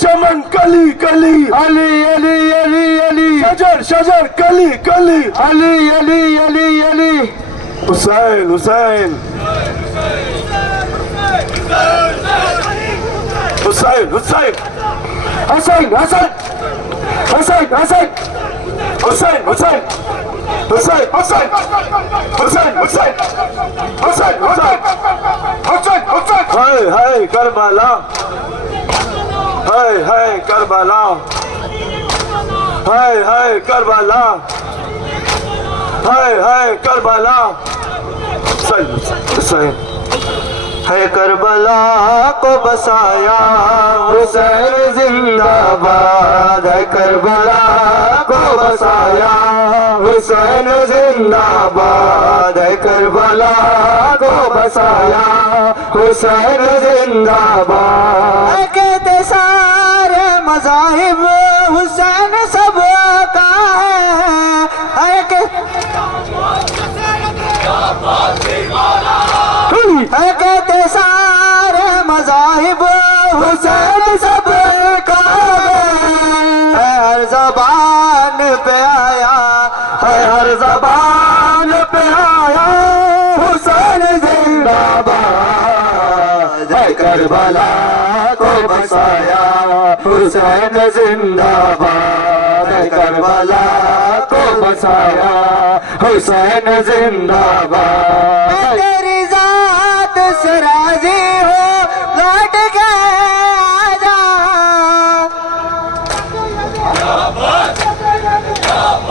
चमन कली कली अली अली अली अली शजर शजर कली कली अली अली अली अली हुसैन हुसैन हुसैन हुसैन हसन हसन हसन हसन हुसैन हुसैन हुसैन हुसैन हुसैन हुसैन हुसैन हुसैन हुसैन हुसैन हाय हाय करबला हाय हाय करबला हाय हाय करबला हाय हाय करबला हुसैन हुसैन है करबला को बसाया हुसैन जिंदाबाद है करबला को बसाया हुसैन जिंदाबाद है करबला को बसाया हुसैन जिंदाबाद कहते सारे मज़ाहिब हुसैन सब का है कहते सारे मज़ाहिब हुसैन सब का हर ज़बान पे आया हर ज़बान पे आया हुसैन जिंदाबाद है करबला को बसाया हुसैन जिंदाबाद है करबला को बसाया हुसैन जिंदाबाद